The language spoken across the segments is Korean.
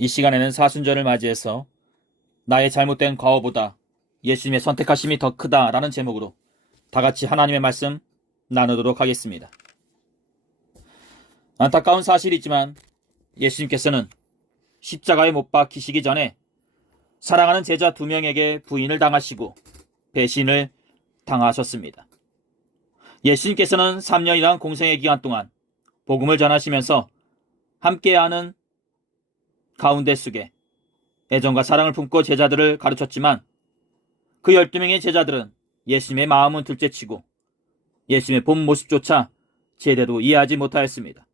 이 시간에는 사순절을 맞이해서 나의 잘못된 과오보다 예수님의 선택하심이 더 크다라는 제목으로 다 같이 하나님의 말씀 나누도록 하겠습니다. 안타까운 사실이지만 예수님께서는 십자가에 못 박히시기 전에 사랑하는 제자 2명에게 부인을 당하시고 배신을 당하셨습니다. 예수님께서는 3년이란 공생의 기간 동안 복음을 전하시면서 함께하는 가운데 속에 애정과 사랑을 품고 제자들을 가르쳤지만 그 12명의 제자들은 예수님의 마음은 둘째치고 예수님의 본 모습조차 제대로 이해하지 못하였습니다.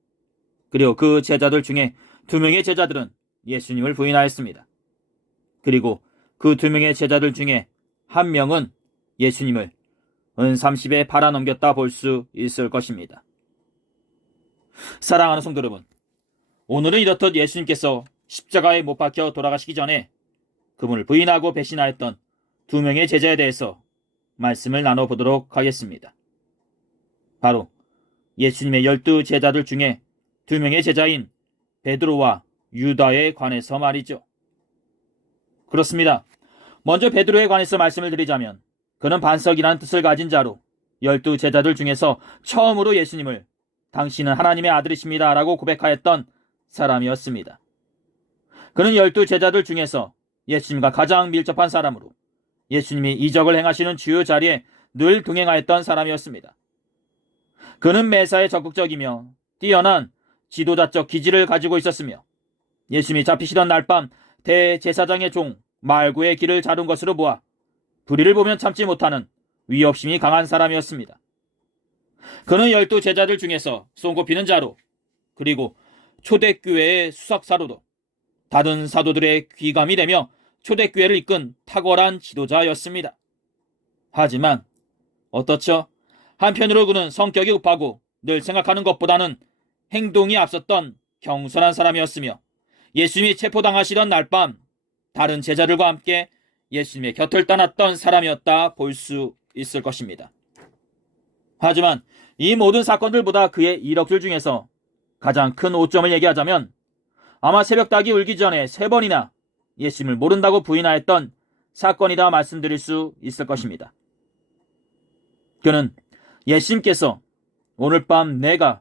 그리고 그 제자들 중에 2명의 제자들은 예수님을 부인하였습니다. 그리고 그 2명의 제자들 중에 1명은 예수님을 은30에 팔아넘겼다 볼 수 있을 것입니다. 사랑하는 성도 여러분, 오늘은 이렇듯 예수님께서 십자가에 못 박혀 돌아가시기 전에 그분을 부인하고 배신하였던 2명의 제자에 대해서 말씀을 나눠보도록 하겠습니다. 바로 예수님의 12제자들 중에 2명의 제자인 베드로와 유다에 관해서 말이죠. 그렇습니다. 먼저 베드로에 관해서 말씀을 드리자면 그는 반석이라는 뜻을 가진 자로 12제자들 중에서 처음으로 예수님을 당신은 하나님의 아들이십니다 라고 고백하였던 사람이었습니다. 그는 12제자들 중에서 예수님과 가장 밀접한 사람으로 예수님이 이적을 행하시는 주요 자리에 늘 동행하였던 사람이었습니다. 그는 매사에 적극적이며 뛰어난 지도자적 기질을 가지고 있었으며 예수님이 잡히시던 날 밤 대제사장의 종 말구의 길을 자른 것으로 보아 불의를 보면 참지 못하는 위협심이 강한 사람이었습니다. 그는 12제자들 중에서 손꼽히는 자로 그리고 초대교회의 수석사로도 다른 사도들의 귀감이 되며 초대교회를 이끈 탁월한 지도자였습니다. 하지만 어떻죠? 한편으로 그는 성격이 급하고 늘 생각하는 것보다는 행동이 앞섰던 경솔한 사람이었으며 예수님이 체포당하시던 날 밤 다른 제자들과 함께 예수님의 곁을 떠났던 사람이었다 볼 수 있을 것입니다. 하지만 이 모든 사건들보다 그의 이력들 중에서 가장 큰 오점을 얘기하자면 아마 새벽닭이 울기 전에 3번이나 예수님을 모른다고 부인하였던 사건이다 말씀드릴 수 있을 것입니다. 그는 예수님께서 오늘 밤 내가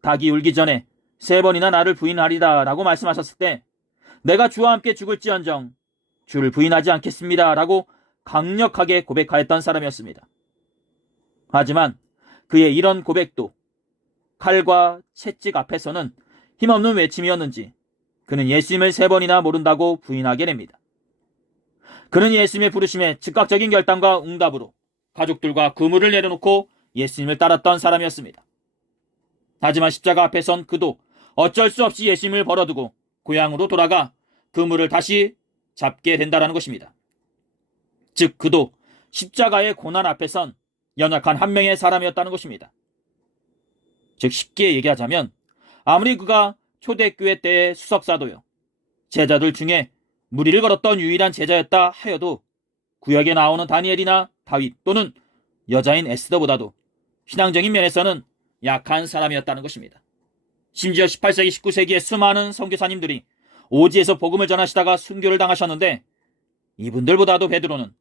닭이 울기 전에 3번이나 나를 부인하리다 라고 말씀하셨을 때 내가 주와 함께 죽을지언정 주를 부인하지 않겠습니다 라고 강력하게 고백하였던 사람이었습니다. 하지만 그의 이런 고백도 칼과 채찍 앞에서는 힘없는 외침이었는지 그는 예수님을 3번이나 모른다고 부인하게 됩니다. 그는 예수님의 부르심에 즉각적인 결단과 응답으로 가족들과 그물을 내려놓고 예수님을 따랐던 사람이었습니다. 하지만 십자가 앞에 선 그도 어쩔 수 없이 예수님을 버려두고 고향으로 돌아가 그물을 다시 잡게 된다는 것입니다. 즉 그도 십자가의 고난 앞에 선 연약한 한 명의 사람이었다는 것입니다. 즉 쉽게 얘기하자면 아무리 그가 초대교회 때의 수석사도요 제자들 중에 무리를 걸었던 유일한 제자였다 하여도 구약에 나오는 다니엘이나 다윗 또는 여자인 에스더보다도 신앙적인 면에서는 약한 사람이었다는 것입니다. 심지어 18세기 19세기의 수많은 선교사님들이 오지에서 복음을 전하시다가 순교를 당하셨는데 이분들보다도 베드로는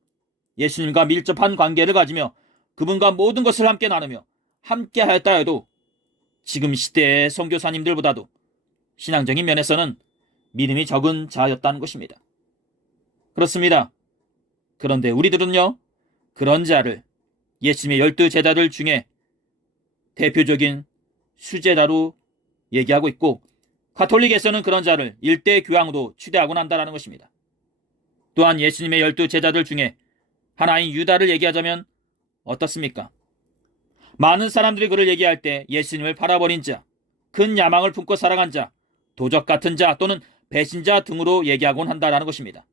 예수님과 밀접한 관계를 가지며 그분과 모든 것을 함께 나누며 함께 하였다 해도 지금 시대의 선교사님들보다도 신앙적인 면에서는 믿음이 적은 자였다는 것입니다. 그렇습니다. 그런데 우리들은요 그런 자를 예수님의 12제자들 중에 대표적인 수제자로 얘기하고 있고 가톨릭에서는 그런 자를 일대 교황으로 추대하곤 한다는 것입니다. 또한 예수님의 12제자들 중에 하나인 유다를 얘기하자면 어떻습니까? 많은 사람들이 그를 얘기할 때 예수님을 팔아버린 자, 큰 야망을 품고 살아간 자, 도적 같은 자 또는 배신자 등으로 얘기하곤 한다는 것입니다.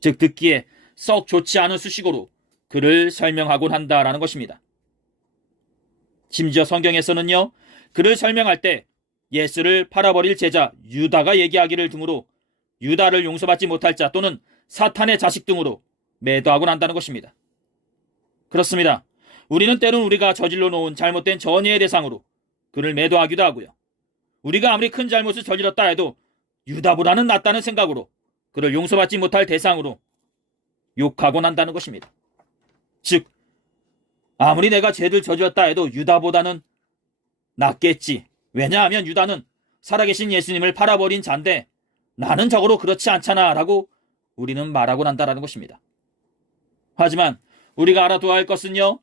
즉 듣기에 썩 좋지 않은 수식어로 그를 설명하곤 한다는 것입니다. 심지어 성경에서는요 그를 설명할 때 예수를 팔아버릴 제자 유다가 얘기하기를 등으로 유다를 용서받지 못할 자 또는 사탄의 자식 등으로 매도하곤 한다는 것입니다. 그렇습니다. 우리는 때론 우리가 저질러 놓은 잘못된 전의의 대상으로 그를 매도하기도 하고요. 우리가 아무리 큰 잘못을 저질렀다 해도 유다보다는 낫다는 생각으로 그를 용서받지 못할 대상으로 욕하고 난다는 것입니다. 즉, 아무리 내가 죄를 저질렀다 해도 유다보다는 낫겠지. 왜냐하면 유다는 살아계신 예수님을 팔아버린 자인데 나는 적어도 그렇지 않잖아 라고 우리는 말하고 난다라는 것입니다. 하지만 우리가 알아둬야 할 것은요,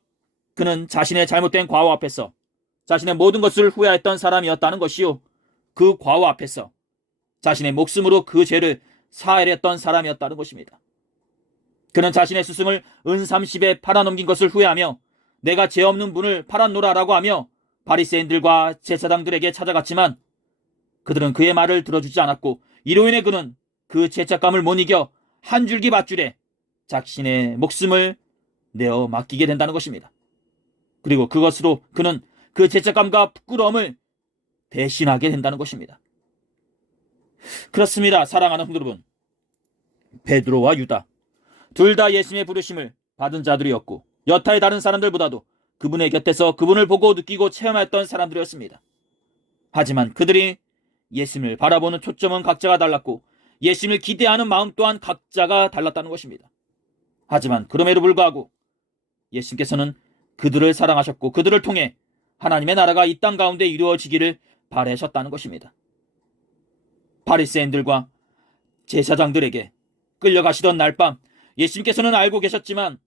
그는 자신의 잘못된 과오 앞에서 자신의 모든 것을 후회했던 사람이었다는 것이요, 그 과오 앞에서 자신의 목숨으로 그 죄를 사해했던 사람이었다는 것입니다. 그는 자신의 스승을 은30에 팔아넘긴 것을 후회하며 내가 죄 없는 분을 팔았노라라고 하며 바리새인들과 제사장들에게 찾아갔지만 그들은 그의 말을 들어주지 않았고 이로 인해 그는 그 죄책감을 못 이겨 한 줄기 밧줄에 자신의 목숨을 내어 맡기게 된다는 것입니다. 그리고 그것으로 그는 그 죄책감과 부끄러움을 대신하게 된다는 것입니다. 그렇습니다. 사랑하는 성도 여러분, 베드로와 유다 둘 다 예수님의 부르심을 받은 자들이었고 여타의 다른 사람들보다도 그분의 곁에서 그분을 보고 느끼고 체험했던 사람들이었습니다. 하지만 그들이 예수님을 바라보는 초점은 각자가 달랐고 예수님을 기대하는 마음 또한 각자가 달랐다는 것입니다. 하지만 그럼에도 불구하고 예수님께서는 그들을 사랑하셨고 그들을 통해 하나님의 나라가 이 땅 가운데 이루어지기를 바라셨다는 것입니다. 바리새인들과 제사장들에게 끌려가시던 날 밤 예수님께서는 알고 계셨지만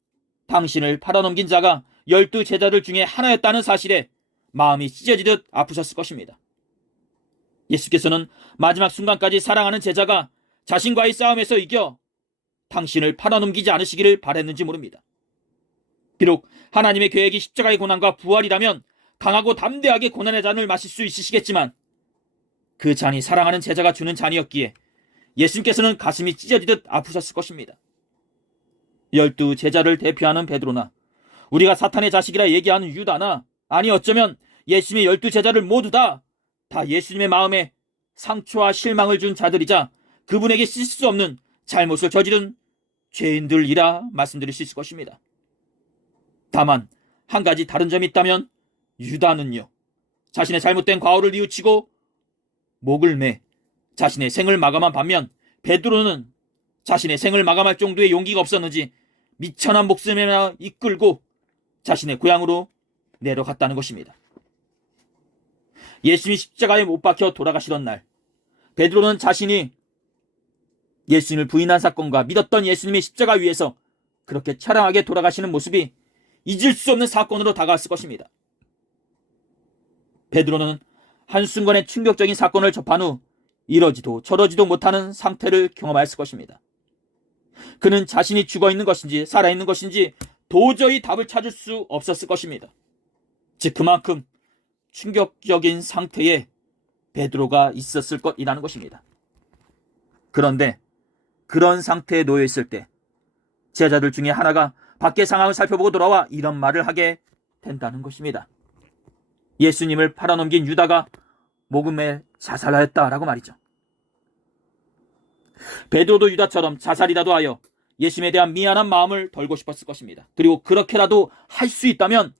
당신을 팔아넘긴 자가 12제자들 중에 하나였다는 사실에 마음이 찢어지듯 아프셨을 것입니다. 예수께서는 마지막 순간까지 사랑하는 제자가 자신과의 싸움에서 이겨 당신을 팔아넘기지 않으시기를 바랬는지 모릅니다. 비록 하나님의 계획이 십자가의 고난과 부활이라면 강하고 담대하게 고난의 잔을 마실 수 있으시겠지만 그 잔이 사랑하는 제자가 주는 잔이었기에 예수님께서는 가슴이 찢어지듯 아프셨을 것입니다. 12제자를 대표하는 베드로나 우리가 사탄의 자식이라 얘기하는 유다나 아니 어쩌면 예수님의 12제자를 모두 다 예수님의 마음에 상처와 실망을 준 자들이자 그분에게 씻을 수 없는 잘못을 저지른 죄인들이라 말씀드릴 수 있을 것입니다. 다만 한 가지 다른 점이 있다면 유다는요, 자신의 잘못된 과오를 뉘우치고 목을 매 자신의 생을 마감한 반면 베드로는 자신의 생을 마감할 정도의 용기가 없었는지 미천한 목숨이나 이끌고 자신의 고향으로 내려갔다는 것입니다. 예수님이 십자가에 못 박혀 돌아가시던 날 베드로는 자신이 예수님을 부인한 사건과 믿었던 예수님의 십자가 위에서 그렇게 처량하게 돌아가시는 모습이 잊을 수 없는 사건으로 다가왔을 것입니다. 베드로는 한순간의 충격적인 사건을 접한 후 이러지도 저러지도 못하는 상태를 경험했을 것입니다. 그는 자신이 죽어있는 것인지 살아있는 것인지 도저히 답을 찾을 수 없었을 것입니다. 즉 그만큼 충격적인 상태에 베드로가 있었을 것이라는 것입니다. 그런데 그런 상태에 놓여 있을 때 제자들 중에 하나가 밖의 상황을 살펴보고 돌아와 이런 말을 하게 된다는 것입니다. 예수님을 팔아넘긴 유다가 목음에 자살하였다라고 말이죠. 베드로도 유다처럼 자살이라도 하여 예수님에 대한 미안한 마음을 덜고 싶었을 것입니다. 그리고 그렇게라도 할 수 있다면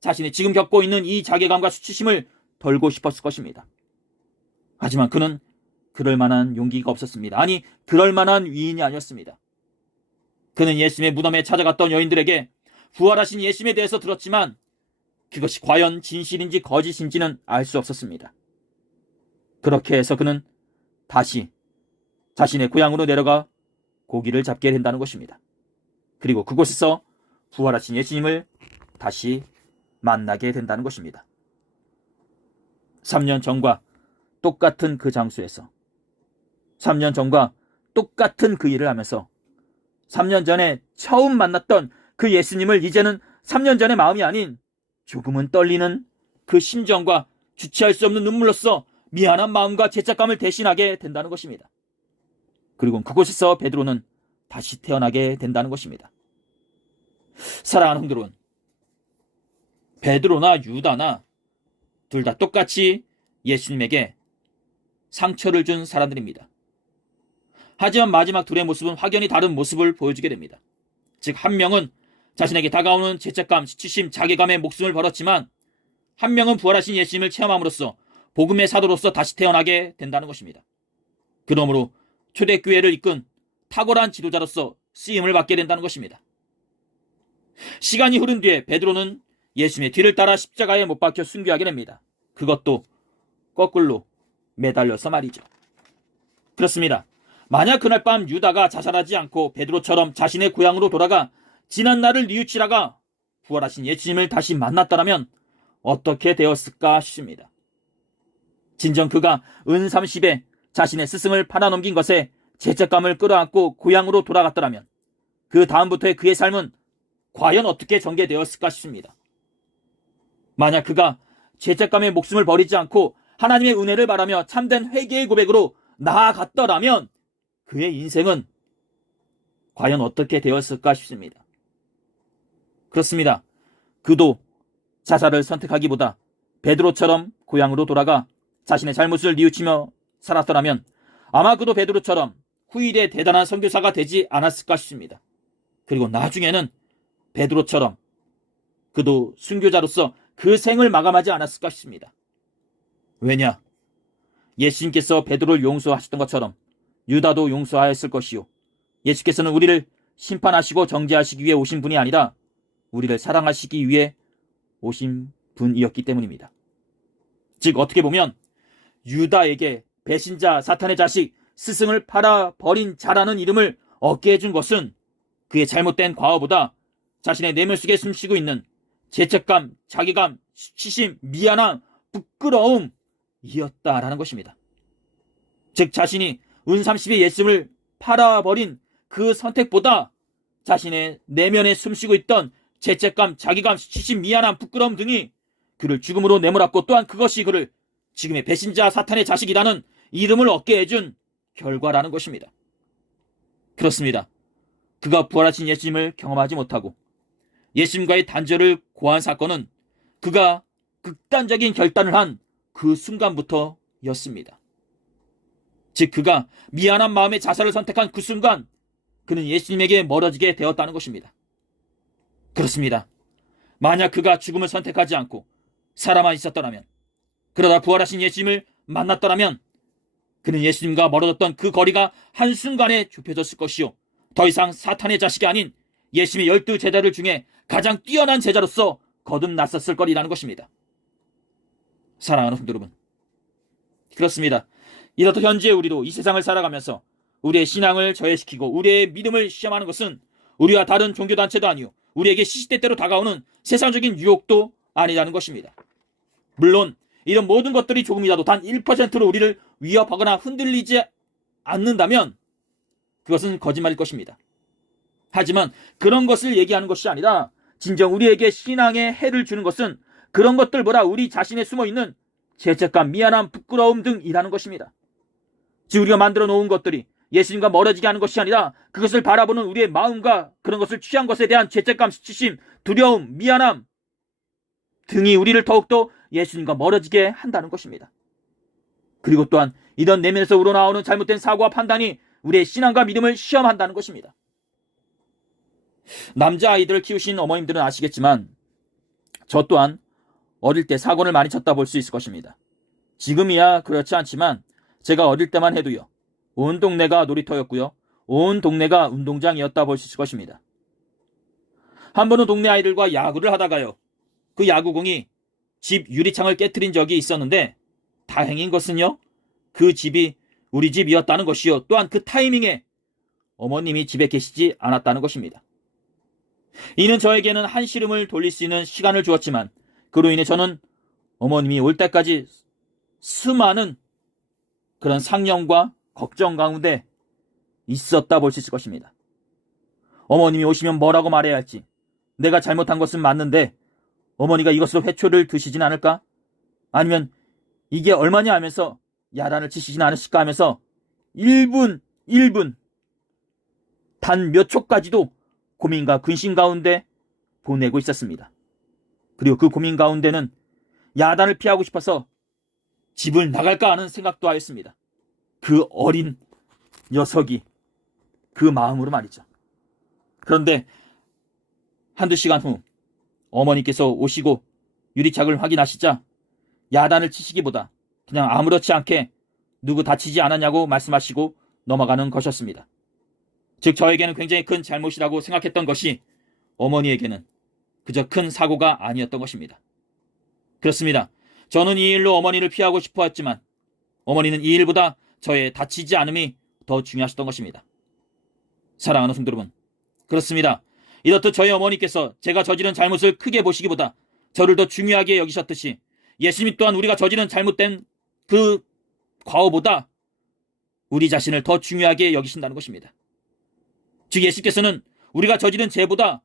자신이 지금 겪고 있는 이 자괴감과 수치심을 덜고 싶었을 것입니다. 하지만 그는 그럴 만한 용기가 없었습니다. 아니, 그럴 만한 위인이 아니었습니다. 그는 예수님의 무덤에 찾아갔던 여인들에게 부활하신 예수님에 대해서 들었지만 그것이 과연 진실인지 거짓인지는 알 수 없었습니다. 그렇게 해서 그는 다시 자신의 고향으로 내려가 고기를 잡게 된다는 것입니다. 그리고 그곳에서 부활하신 예수님을 다시 만나게 된다는 것입니다. 3년 전과 똑같은 그 장소에서 3년 전과 똑같은 그 일을 하면서 3년 전에 처음 만났던 그 예수님을 이제는 3년 전의 마음이 아닌 조금은 떨리는 그 심정과 주체할 수 없는 눈물로써 미안한 마음과 죄책감을 대신하게 된다는 것입니다. 그리고 그곳에서 베드로는 다시 태어나게 된다는 것입니다. 사랑하는 성도 여러분, 베드로나 유다나 둘 다 똑같이 예수님에게 상처를 준 사람들입니다. 하지만 마지막 둘의 모습은 확연히 다른 모습을 보여주게 됩니다. 즉, 한 명은 자신에게 다가오는 죄책감, 수치심, 자괴감에 목숨을 걸었지만 한 명은 부활하신 예수님을 체험함으로써 복음의 사도로서 다시 태어나게 된다는 것입니다. 그러므로 초대교회를 이끈 탁월한 지도자로서 쓰임을 받게 된다는 것입니다. 시간이 흐른 뒤에 베드로는 예수님의 뒤를 따라 십자가에 못 박혀 순교하게 됩니다. 그것도 거꾸로 매달려서 말이죠. 그렇습니다. 만약 그날 밤 유다가 자살하지 않고 베드로처럼 자신의 고향으로 돌아가 지난 날을 뉘우치다가 부활하신 예수님을 다시 만났다면 어떻게 되었을까 싶습니다. 진정 그가 은 30에 자신의 스승을 팔아넘긴 것에 죄책감을 끌어안고 고향으로 돌아갔더라면 그 다음부터의 그의 삶은 과연 어떻게 전개되었을까 싶습니다. 만약 그가 죄책감의 목숨을 버리지 않고 하나님의 은혜를 바라며 참된 회개의 고백으로 나아갔더라면 그의 인생은 과연 어떻게 되었을까 싶습니다. 그렇습니다. 그도 자살을 선택하기보다 베드로처럼 고향으로 돌아가 자신의 잘못을 뉘우치며 살았더라면 아마 그도 베드로처럼 후일에 대단한 선교사가 되지 않았을까 싶습니다. 그리고 나중에는 베드로처럼 그도 순교자로서 그 생을 마감하지 않았을까 싶습니다. 왜냐? 예수님께서 베드로를 용서하셨던 것처럼 유다도 용서하였을 것이요. 예수께서는 우리를 심판하시고 정죄하시기 위해 오신 분이 아니라 우리를 사랑하시기 위해 오신 분이었기 때문입니다. 즉 어떻게 보면 유다에게 배신자 사탄의 자식 스승을 팔아버린 자라는 이름을 얻게 해준 것은 그의 잘못된 과거보다 자신의 내면 속에 숨쉬고 있는 죄책감, 자괴감, 수치심, 미안함, 부끄러움이었다라는 것입니다. 즉 자신이 은 30의 예수님을 팔아버린 그 선택보다 자신의 내면에 숨쉬고 있던 죄책감, 자괴감, 수치심, 미안함, 부끄러움 등이 그를 죽음으로 내몰았고 또한 그것이 그를 지금의 배신자 사탄의 자식이라는 이름을 얻게 해준 결과라는 것입니다. 그렇습니다. 그가 부활하신 예수님을 경험하지 못하고 예수님과의 단절을 고한 사건은 그가 극단적인 결단을 한 그 순간부터였습니다. 즉 그가 미안한 마음에 자살을 선택한 그 순간 그는 예수님에게 멀어지게 되었다는 것입니다. 그렇습니다. 만약 그가 죽음을 선택하지 않고 살아만 있었더라면, 그러다 부활하신 예수님을 만났더라면 그는 예수님과 멀어졌던 그 거리가 한순간에 좁혀졌을 것이요, 더 이상 사탄의 자식이 아닌 예수님의 12 제자들 중에 가장 뛰어난 제자로서 거듭났었을 거리라는 것입니다. 사랑하는 성도 여러분, 그렇습니다. 이렇듯 현재 우리도 이 세상을 살아가면서 우리의 신앙을 저해시키고 우리의 믿음을 시험하는 것은 우리와 다른 종교단체도 아니요, 우리에게 시시때때로 다가오는 세상적인 유혹도 아니라는 것입니다. 물론 이런 모든 것들이 조금이라도 단 1%로 우리를 위협하거나 흔들리지 않는다면 그것은 거짓말일 것입니다. 하지만 그런 것을 얘기하는 것이 아니라 진정 우리에게 신앙에 해를 주는 것은 그런 것들보다 우리 자신에 숨어있는 죄책감, 미안함, 부끄러움 등이라는 것입니다. 즉 우리가 만들어 놓은 것들이 예수님과 멀어지게 하는 것이 아니라 그것을 바라보는 우리의 마음과 그런 것을 취한 것에 대한 죄책감, 수치심, 두려움, 미안함 등이 우리를 더욱더 예수님과 멀어지게 한다는 것입니다. 그리고 또한 이런 내면에서 우러나오는 잘못된 사고와 판단이 우리의 신앙과 믿음을 시험한다는 것입니다. 남자아이들을 키우신 어머님들은 아시겠지만 저 또한 어릴 때 사고를 많이 쳤다 볼 수 있을 것입니다. 지금이야 그렇지 않지만 제가 어릴 때만 해도요, 온 동네가 놀이터였고요, 온 동네가 운동장이었다 볼 수 있을 것입니다. 한 번은 동네 아이들과 야구를 하다가요, 그 야구공이 집 유리창을 깨트린 적이 있었는데 다행인 것은요, 그 집이 우리 집이었다는 것이요, 또한 그 타이밍에 어머님이 집에 계시지 않았다는 것입니다. 이는 저에게는 한시름을 돌릴 수 있는 시간을 주었지만 그로 인해 저는 어머님이 올 때까지 수많은 그런 상념과 걱정 가운데 있었다 볼 수 있을 것입니다. 어머님이 오시면 뭐라고 말해야 할지, 내가 잘못한 것은 맞는데 어머니가 이것으로 회초를 드시진 않을까? 아니면 이게 얼마냐 하면서 야단을 치시진 않으실까 하면서 1분 단 몇 초까지도 고민과 근심 가운데 보내고 있었습니다. 그리고 그 고민 가운데는 야단을 피하고 싶어서 집을 나갈까 하는 생각도 하였습니다. 그 어린 녀석이 그 마음으로 말이죠. 그런데 한두 시간 후 어머니께서 오시고 유리창을 확인하시자 야단을 치시기보다 그냥 아무렇지 않게 누구 다치지 않았냐고 말씀하시고 넘어가는 것이었습니다. 즉 저에게는 굉장히 큰 잘못이라고 생각했던 것이 어머니에게는 그저 큰 사고가 아니었던 것입니다. 그렇습니다. 저는 이 일로 어머니를 피하고 싶어 했지만 어머니는 이 일보다 저의 다치지 않음이 더 중요하셨던 것입니다. 사랑하는 성도 여러분, 그렇습니다. 이렇듯 저희 어머니께서 제가 저지른 잘못을 크게 보시기보다 저를 더 중요하게 여기셨듯이 예수님 또한 우리가 저지른 잘못된 그 과오보다 우리 자신을 더 중요하게 여기신다는 것입니다. 즉 예수께서는 우리가 저지른 죄보다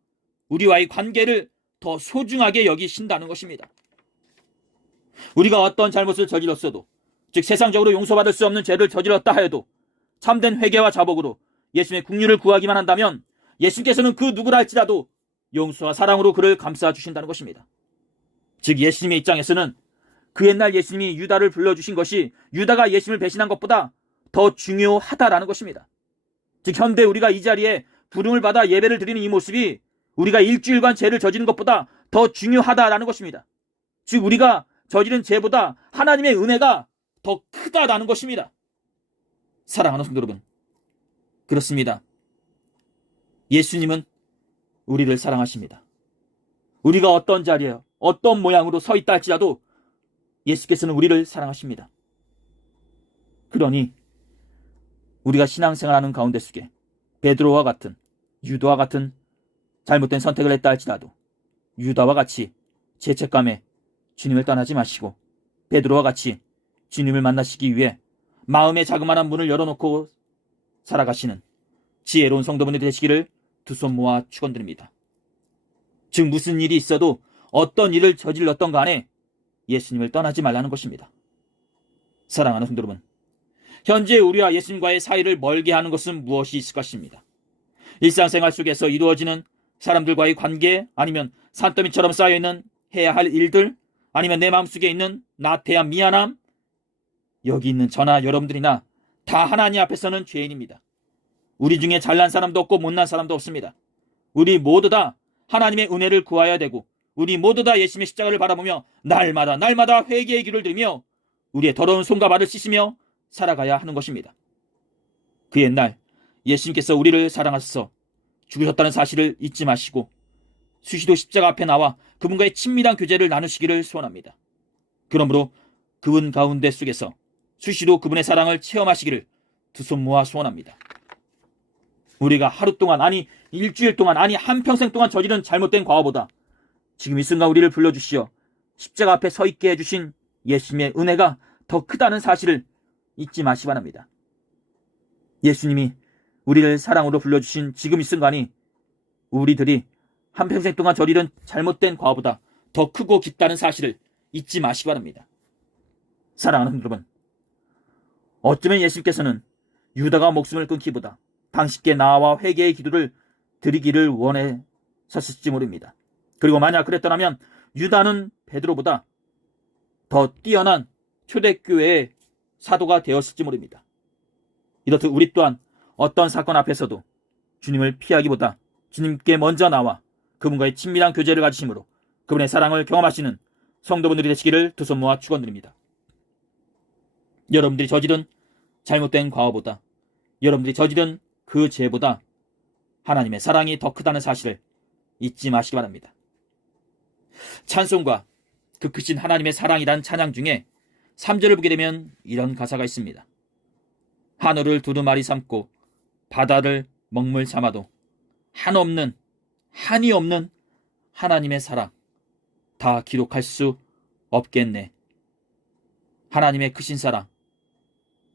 우리와의 관계를 더 소중하게 여기신다는 것입니다. 우리가 어떤 잘못을 저질렀어도, 즉 세상적으로 용서받을 수 없는 죄를 저질렀다 하여도 참된 회개와 자복으로 예수님의 긍휼을 구하기만 한다면 예수님께서는 그 누구라 할지라도 용서와 사랑으로 그를 감싸 주신다는 것입니다. 즉 예수님의 입장에서는 그 옛날 예수님이 유다를 불러주신 것이 유다가 예수님을 배신한 것보다 더 중요하다라는 것입니다. 즉 현대 우리가 이 자리에 부름을 받아 예배를 드리는 이 모습이 우리가 일주일간 죄를 저지른 것보다 더 중요하다라는 것입니다. 즉 우리가 저지른 죄보다 하나님의 은혜가 더 크다라는 것입니다. 사랑하는 성도 여러분, 그렇습니다. 예수님은 우리를 사랑하십니다. 우리가 어떤 자리에 어떤 모양으로 서 있다 할지라도 예수께서는 우리를 사랑하십니다. 그러니 우리가 신앙생활하는 가운데 속에 베드로와 같은, 유다와 같은 잘못된 선택을 했다 할지라도 유다와 같이 죄책감에 주님을 떠나지 마시고 베드로와 같이 주님을 만나시기 위해 마음의 자그마한 문을 열어놓고 살아가시는 지혜로운 성도분들이 되시기를 두 손 모아 축원드립니다. 즉 무슨 일이 있어도 어떤 일을 저질렀던 간에 예수님을 떠나지 말라는 것입니다. 사랑하는 성도 여러분, 현재 우리와 예수님과의 사이를 멀게 하는 것은 무엇이 있을 것입니다. 일상생활 속에서 이루어지는 사람들과의 관계, 아니면 산더미처럼 쌓여있는 해야 할 일들, 아니면 내 마음속에 있는 나태함, 미안함, 여기 있는 저나 여러분들이나 다 하나님 앞에서는 죄인입니다. 우리 중에 잘난 사람도 없고 못난 사람도 없습니다. 우리 모두 다 하나님의 은혜를 구해야 되고 우리 모두 다 예수님의 십자가를 바라보며 날마다 회개의 기를 들며 우리의 더러운 손과 발을 씻으며 살아가야 하는 것입니다. 그 옛날 예수님께서 우리를 사랑하셔서 죽으셨다는 사실을 잊지 마시고 수시로 십자가 앞에 나와 그분과의 친밀한 교제를 나누시기를 소원합니다. 그러므로 그분 가운데 속에서 수시로 그분의 사랑을 체험하시기를 두 손 모아 소원합니다. 우리가 하루 동안, 아니 일주일 동안, 아니 한평생 동안 저지른 잘못된 과오보다 지금 이 순간 우리를 불러주시어 십자가 앞에 서 있게 해주신 예수님의 은혜가 더 크다는 사실을 잊지 마시기 바랍니다. 예수님이 우리를 사랑으로 불러주신 지금 이 순간이 우리들이 한평생 동안 저지른 잘못된 과오보다 더 크고 깊다는 사실을 잊지 마시기 바랍니다. 사랑하는 여러분, 어쩌면 예수님께서는 유다가 목숨을 끊기보다 당신께 나와 회개의 기도를 드리기를 원하셨을지 모릅니다. 그리고 만약 그랬더라면 유다는 베드로보다 더 뛰어난 초대교회의 사도가 되었을지 모릅니다. 이렇듯 우리 또한 어떤 사건 앞에서도 주님을 피하기보다 주님께 먼저 나와 그분과의 친밀한 교제를 가지심으로 그분의 사랑을 경험하시는 성도분들이 되시기를 두 손 모아 축원드립니다. 여러분들이 저지른 잘못된 과오보다, 여러분들이 저지른 그 죄보다 하나님의 사랑이 더 크다는 사실을 잊지 마시기 바랍니다. 찬송가 그 크신 하나님의 사랑이란 찬양 중에 3절을 보게 되면 이런 가사가 있습니다. 하늘을 두루마리 삼고 바다를 먹물 삼아도 한이 없는 하나님의 사랑 다 기록할 수 없겠네. 하나님의 크신 사랑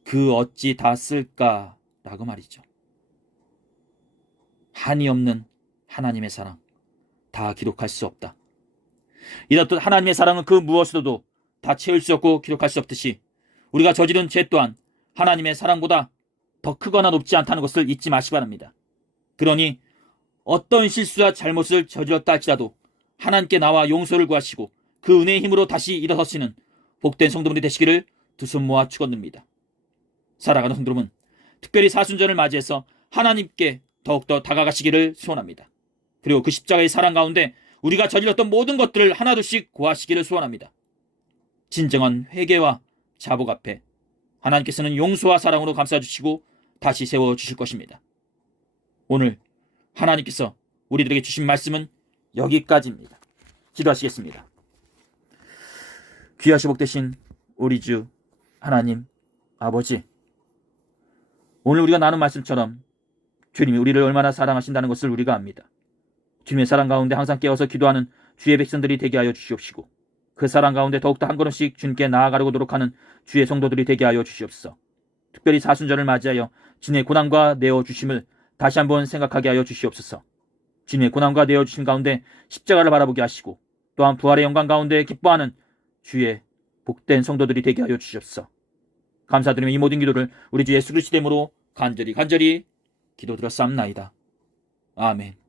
그 어찌 다 쓸까라고 말이죠. 한이 없는 하나님의 사랑 다 기록할 수 없다. 이렇듯 하나님의 사랑은 그 무엇으로도 다 채울 수 없고 기록할 수 없듯이 우리가 저지른 죄 또한 하나님의 사랑보다 더 크거나 높지 않다는 것을 잊지 마시기 바랍니다. 그러니 어떤 실수와 잘못을 저질렀다 할지라도 하나님께 나와 용서를 구하시고 그 은혜의 힘으로 다시 일어서시는 복된 성도분들이 되시기를 두 손 모아 축원드립니다. 살아가는 성도 여러분, 특별히 사순절을 맞이해서 하나님께 더욱더 다가가시기를 소원합니다. 그리고 그 십자가의 사랑 가운데 우리가 저질렀던 모든 것들을 하나둘씩 고하시기를 소원합니다. 진정한 회개와 자복 앞에 하나님께서는 용서와 사랑으로 감싸주시고 다시 세워주실 것입니다. 오늘 하나님께서 우리들에게 주신 말씀은 여기까지입니다. 기도하시겠습니다. 귀하시고 복되신 우리 주 하나님 아버지, 오늘 우리가 나눈 말씀처럼 주님이 우리를 얼마나 사랑하신다는 것을 우리가 압니다. 주님의 사랑 가운데 항상 깨어서 기도하는 주의 백성들이 되게 하여 주시옵시고, 그 사랑 가운데 더욱더 한 걸음씩 주님께 나아가려고 노력하는 주의 성도들이 되게 하여 주시옵소서. 특별히 사순절을 맞이하여 주님의 고난과 내어주심을 다시 한번 생각하게 하여 주시옵소서. 주님의 고난과 내어주심 가운데 십자가를 바라보게 하시고, 또한 부활의 영광 가운데 기뻐하는 주의 복된 성도들이 되게 하여 주시옵소서. 감사드리며 이 모든 기도를 우리 주 예수 그리스도의 이름으로 간절히 기도드렸사옵나이다. 아멘.